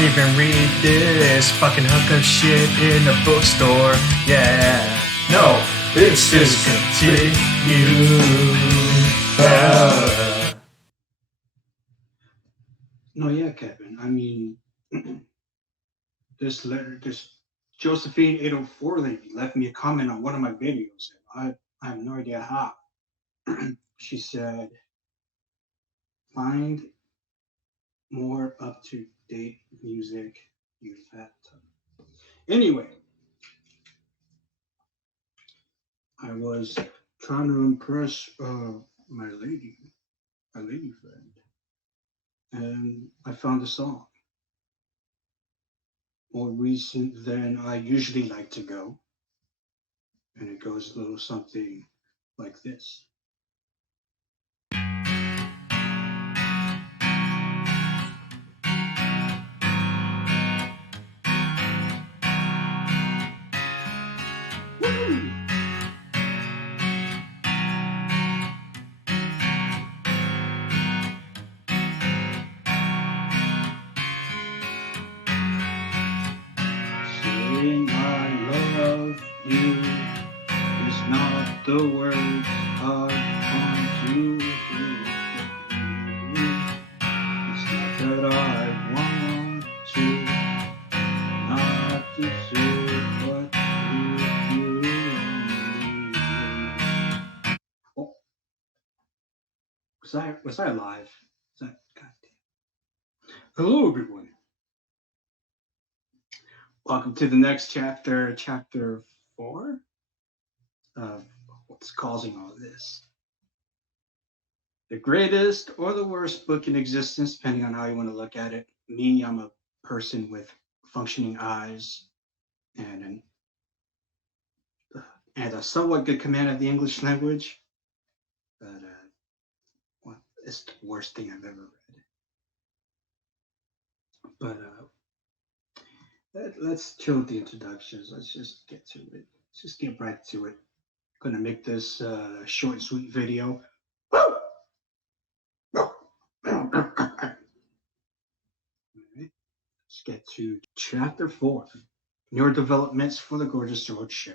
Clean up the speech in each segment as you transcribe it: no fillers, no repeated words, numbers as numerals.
can't even read this fucking hookup shit in a bookstore. Yeah, no, it's discontinued. No, yeah, Kevin. I mean, this Josephine 804 lady left me a comment on one of my videos. I have no idea how. She said, find more up to date music, you fat tub. Anyway, I was trying to impress my lady friend, and I found a song more recent than I usually like to go, and it goes a little something like this. Woo! Saying I love you is not the words I want to hear. It's not that I want to, not to say what you only. Oh, was I live? Was that goddamn? Hello, everyone. Welcome to the next chapter, chapter 4 of what's causing all this. The greatest or the worst book in existence, depending on how you want to look at it. Me, I'm a person with functioning eyes and a somewhat good command of the English language, but well, it's the worst thing I've ever read. But let's chill with the introductions. Let's just get to it. Let's just get right to it. I'm gonna make this short and sweet video. Let's get to chapter 4, Newer Developments for the Gorgeous Road Show.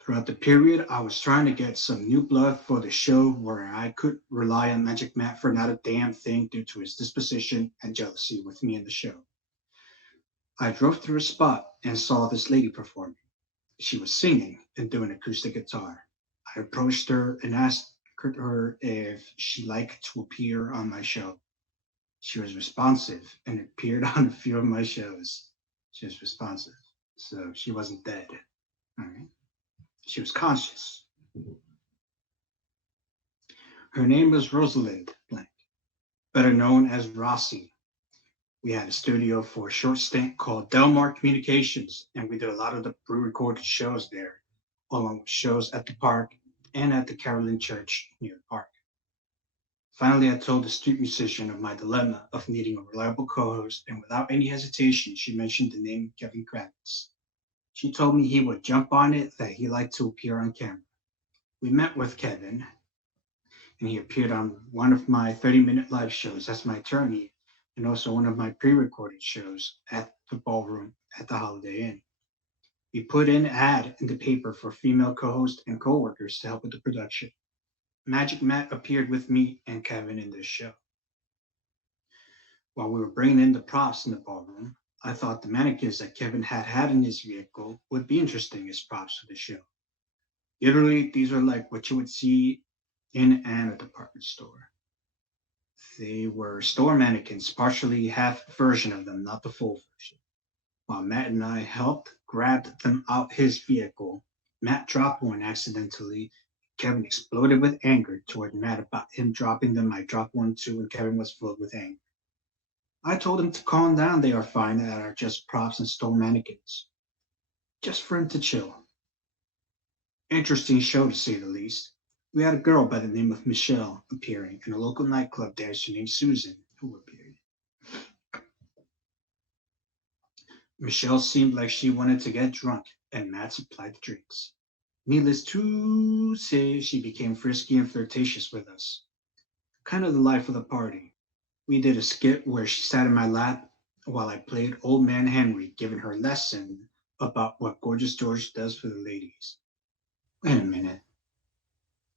Throughout the period, I was trying to get some new blood for the show where I could rely on Magic Matt for not a damn thing due to his disposition and jealousy with me in the show. I drove through a spot and saw this lady performing. She was singing and doing acoustic guitar. I approached her and asked her if she liked to appear on my show. She was responsive and appeared on a few of my shows. She was responsive, so she wasn't dead. All right. She was conscious. Her name was Rosalind Blank, better known as Rossi. We had a studio for a short stint called Delmar Communications, and we did a lot of the pre-recorded shows there, along with shows at the park and at the Carolyn Church near the park. Finally, I told the street musician of my dilemma of needing a reliable co-host, and without any hesitation, she mentioned the name Kevin Kravitz. She told me he would jump on it, that he liked to appear on camera. We met with Kevin, and he appeared on one of my 30-minute live shows as my attorney, and also one of my pre-recorded shows at the ballroom at the Holiday Inn. We put in an ad in the paper for female co-hosts and co-workers to help with the production. Magic Matt appeared with me and Kevin in this show. While we were bringing in the props in the ballroom, I thought the mannequins that Kevin had in his vehicle would be interesting as props for the show. Literally, these are like what you would see in a department store. They were store mannequins, partially half version of them, not the full version. While Matt and I helped grab them out his vehicle, Matt dropped one accidentally. Kevin exploded with anger toward Matt about him dropping them. I dropped one too, and Kevin was filled with anger. I told him to calm down. They are fine. That are just props and store mannequins. Just for him to chill. Interesting show, to say the least. We had a girl by the name of Michelle appearing, and a local nightclub dancer named Susan who appeared. Michelle seemed like she wanted to get drunk, and Matt supplied the drinks. Needless to say, she became frisky and flirtatious with us. Kind of the life of the party. We did a skit where she sat in my lap while I played Old Man Henry, giving her a lesson about what Gorgeous George does for the ladies. Wait a minute.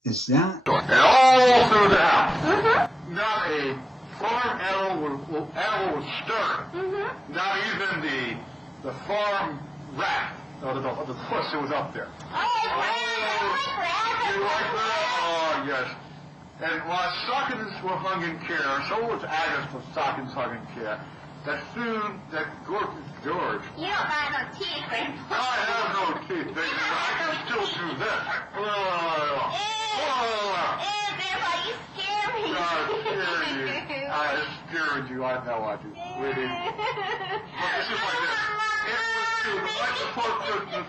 Is that? And all through the house. Mm-hmm. Not a farm animal would stir. Mm-hmm. Not even the farm rat or the puss that was up there. Oh, you like that? Oh, yes. And while stockings were hung in care, so was Agnes with stockings hung in care. That soon, that Gorgeous George. You don't got no teeth, Grandpa. I have no teeth, baby. I can still do this. Grandpa, you scare me. I scared you. I scared you. I know I do. Really. Look, it's just like this. It was true. The light before Christmas.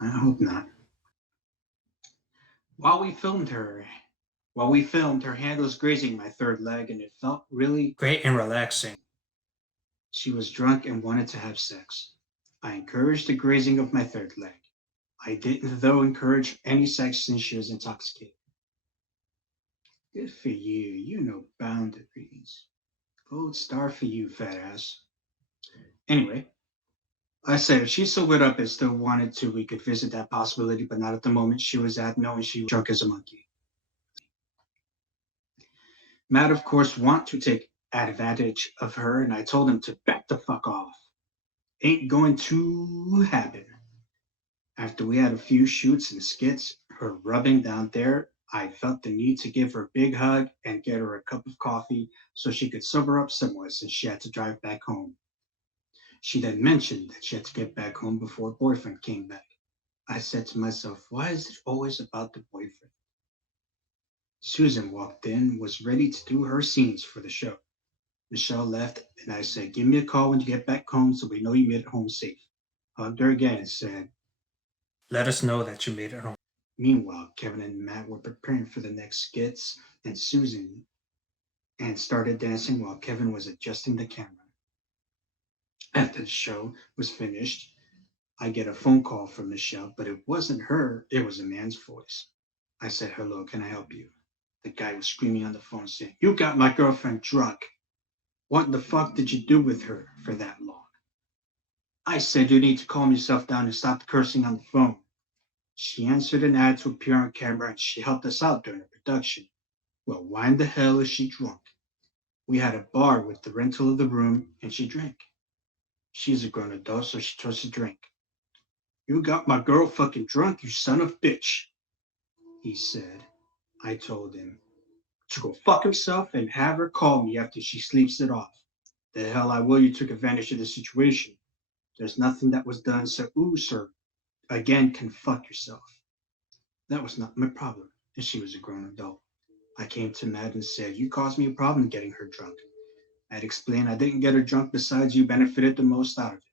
I hope not. While we filmed, her hand was grazing my third leg, and it felt really Great and relaxing. She was drunk and wanted to have sex. I encouraged the grazing of my third leg. I didn't, though, encourage any sex since she was intoxicated. Good for you. You know boundaries. Gold star for you, fat ass. Anyway, I said if she sobered up and still wanted to, we could visit that possibility, but not at the moment she was at, knowing she was drunk as a monkey. Matt, of course, wanted to take advantage of her, and I told him to back the fuck off. Ain't going to happen. After we had a few shoots and skits, her rubbing down there, I felt the need to give her a big hug and get her a cup of coffee so she could sober up somewhat since she had to drive back home. She then mentioned that she had to get back home before her boyfriend came back. I said to myself, why is it always about the boyfriend? Susan walked in, was ready to do her scenes for the show. Michelle left, and I said, give me a call when you get back home so we know you made it home safe. Hugged her again and said, let us know that you made it home. Meanwhile, Kevin and Matt were preparing for the next skits, and Susan started dancing while Kevin was adjusting the camera. After the show was finished, I get a phone call from Michelle, but it wasn't her, it was a man's voice. I said, hello, can I help you? The guy was screaming on the phone saying, you got my girlfriend drunk. What the fuck did you do with her for that long? I said, you need to calm yourself down and stop cursing on the phone. She answered an ad to appear on camera, and she helped us out during the production. Well, why in the hell is she drunk? We had a bar with the rental of the room, and she drank. She's a grown adult, so she chose to drink. You got my girl fucking drunk, you son of a bitch, he said. I told him to go fuck himself and have her call me after she sleeps it off. The hell I will, you took advantage of the situation. There's nothing that was done, so sir, again, can fuck yourself. That was not my problem, and she was a grown adult. I came to Matt and said, you caused me a problem getting her drunk. I'd explained I didn't get her drunk, besides you benefited the most out of it.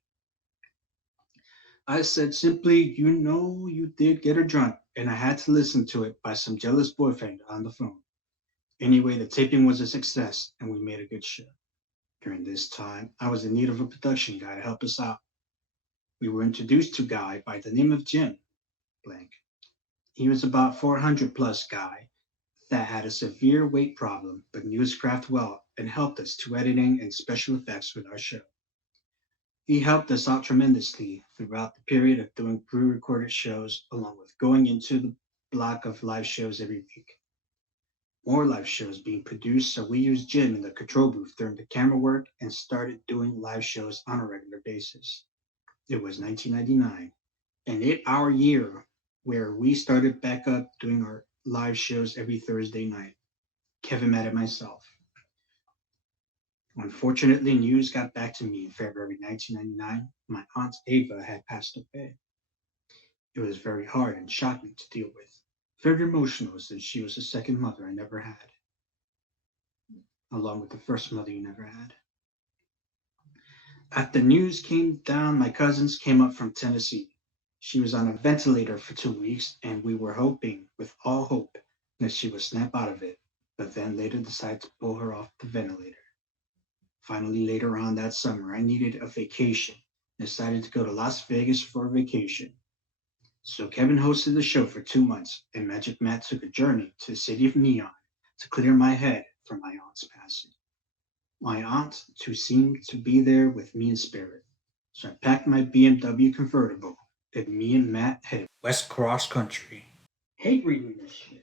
I said simply, you know you did get her drunk, and I had to listen to it by some jealous boyfriend on the phone. Anyway, the taping was a success, and we made a good show. During this time, I was in need of a production guy to help us out. We were introduced to a guy by the name of Jim Blank. He was about 400 plus guy that had a severe weight problem, but knew his craft well and helped us to editing and special effects with our show. He helped us out tremendously throughout the period of doing pre-recorded shows, along with going into the block of live shows every week. More live shows being produced, so we used Jim in the control booth during the camera work and started doing live shows on a regular basis. It was 1999, an 8-hour year where we started back up doing our live shows every Thursday night. Kevin, Matt, and myself. Unfortunately, news got back to me in February 1999. My aunt Ava had passed away. It was very hard and shocking to deal with. Very emotional, since she was the second mother I never had, along with the first mother you never had. After the news came down, my cousins came up from Tennessee. She was on a ventilator for 2 weeks, and we were hoping, with all hope, that she would snap out of it, but then later decided to pull her off the ventilator. Finally, later on that summer, I needed a vacation and decided to go to Las Vegas for a vacation. So Kevin hosted the show for 2 months, and Magic Matt took a journey to the city of Neon to clear my head from my aunt's passing. My aunt, too, seemed to be there with me in spirit. So I packed my BMW convertible, and me and Matt headed west cross country. Hate reading this shit.